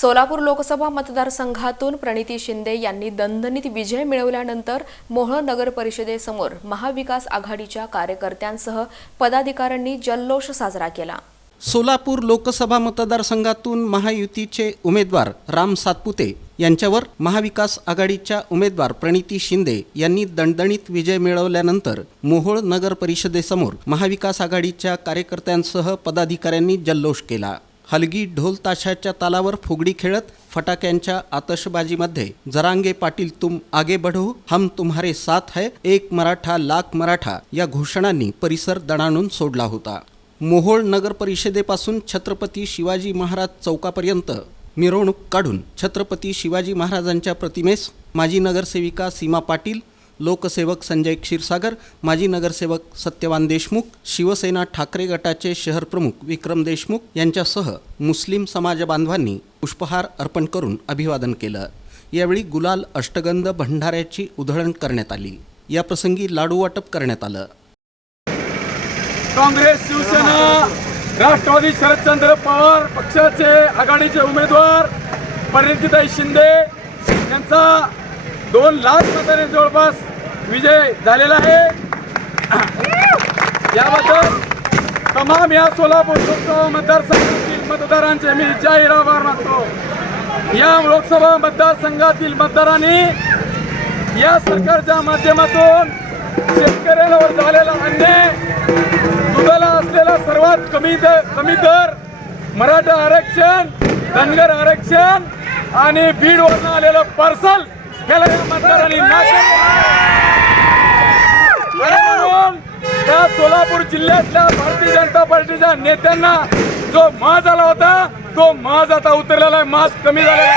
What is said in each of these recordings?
सोलापूर लोकसभा मतदारसंघातून प्रणिती शिंदे यांनी दणदणीत विजय मिळवल्यानंतर मोहोळ नगर परिषदेसमोर महाविकास आघाडीच्या कार्यकर्त्यांसह पदाधिकाऱ्यांनी जल्लोष साजरा केला. सोलापूर लोकसभा मतदारसंघातून महायुतीचे उमेदवार राम सातपुते यांच्यावर महाविकास आघाडीच्या उमेदवार प्रणिती शिंदे यांनी दणदणीत विजय मिळवल्यानंतर मोहोळ नगर परिषदेसमोर महाविकास आघाडीच्या कार्यकर्त्यांसह पदाधिकाऱ्यांनी जल्लोष केला. हलगी ढोल ताशाच्या तालावर फुगडी खेळत फटाक्यांच्या आतषबाजीमध्ये जरांगे पाटील तुम आगे बढो हम तुम्हारे साथ है एक मराठा लाख मराठा या घोषणांनी परिसर दणाणून सोडला होता. मोहोळ नगर परिषदेपासून छत्रपती शिवाजी महाराज चौकापर्यंत मिरवणूक काढून छत्रपती शिवाजी महाराजांच्या प्रतिमेस माजी नगरसेविका सीमा पाटील लोकसेवक संजय क्षीरसागर माजी नगरसेवक सत्यवान देशमुख शिवसेना ठाकरे गटाचे शहर प्रमुख विक्रम देशमुख यांच्यासह मुस्लिम समाज बांधवांनी पुष्पहार अर्पण करून अभिवादन केलं. यावेळी गुलाल अष्टगंध भंडाऱ्याची उधळण करण्यात आली. या प्रसंगी लाडू वाटप करण्यात आलं. काँग्रेस शिवसेना राष्ट्रवादी शरदचंद्र पवार पक्षाचे आघाडीचे उमेदवार परिणिताई शिंदे यांचा दोन लाख मताने जवळपास विजय झालेला आहे. याबद्दल तमाम या सोलापूर लोकसभा मतदारसंघातील मतदारांचे मी जाहीर आभार मानतो. या लोकसभा मतदारसंघातील मतदारांनी या सरकारच्या माध्यमातून शेतकऱ्यांवर झालेला अन्याय दुधाला असलेला सर्वात कमी दर कमी दर मराठा आरक्षण धनगर आरक्षण आणि बीडवरून आलेलं पार्सल याला या मतदारांनी म्हणून त्या सोलापूर जिल्ह्यातल्या भारतीय जनता पार्टीच्या नेत्यांना जो माज आला होता तो माज आता उतरलेला आहे. माज कमी झालेला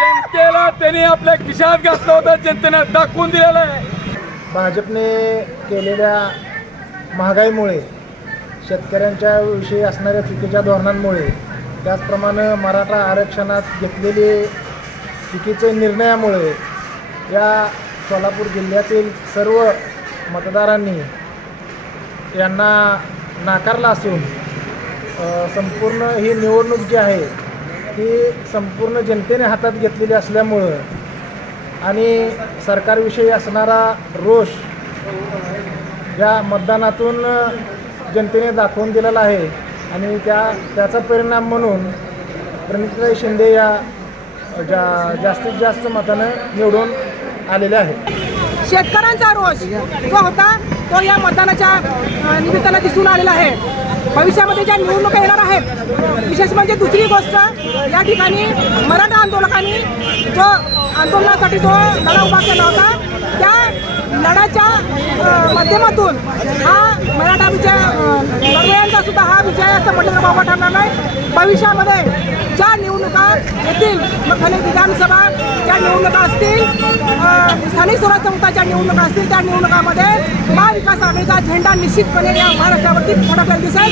जनतेला त्यांनी आपल्या खिशात घातलं होतं. जनतेने दाखवून दिलेलं आहे. भाजपने केलेल्या महागाईमुळे शेतकऱ्यांच्या विषयी असणाऱ्या चुकीच्या धोरणांमुळे त्याचप्रमाणे मराठा आरक्षणात घेतलेली चुकीच्या निर्णयामुळे या सोलापूर जिल्ह्यातील सर्व मतदारांनी यांना नाकारला असून संपूर्ण ही निवडणूक जी आहे ती संपूर्ण जनतेने हातात घेतलेली असल्यामुळं आणि सरकारविषयी असणारा रोष या मतदानातून जनतेने दाखवून दिलेला आहे. आणि त्या त्याचा परिणाम म्हणून प्रणितीताई शिंदे या जा जास्तीत जास्त मतानं निवडून आलेले आहेत. शेतकऱ्यांचा रोष जो होता तो या मतदानाच्या निमित्तानं दिसून आलेला आहे. भविष्यामध्ये ज्या निवडणुका येणार आहेत विशेष म्हणजे दुसरी गोष्ट या ठिकाणी मराठा आंदोलकांनी जो आंदोलनासाठी जो लढा उभा केला होता त्या लढ्याच्या माध्यमातून हा मराठा विजय लढवयांचा सुद्धा हा विजय असं म्हटलं तर बाबा ठरणार नाही. भविष्यामध्ये निवडणुका येतील मग विधानसभा ज्या निवडणुका असतील स्थानिक स्वराज संस्थाच्या निवडणुका असतील त्या निवडणुकामध्ये महाविकास आघाडीचा झेंडा निश्चितपणे या महाराष्ट्रावरती फडकलेला दिसेल.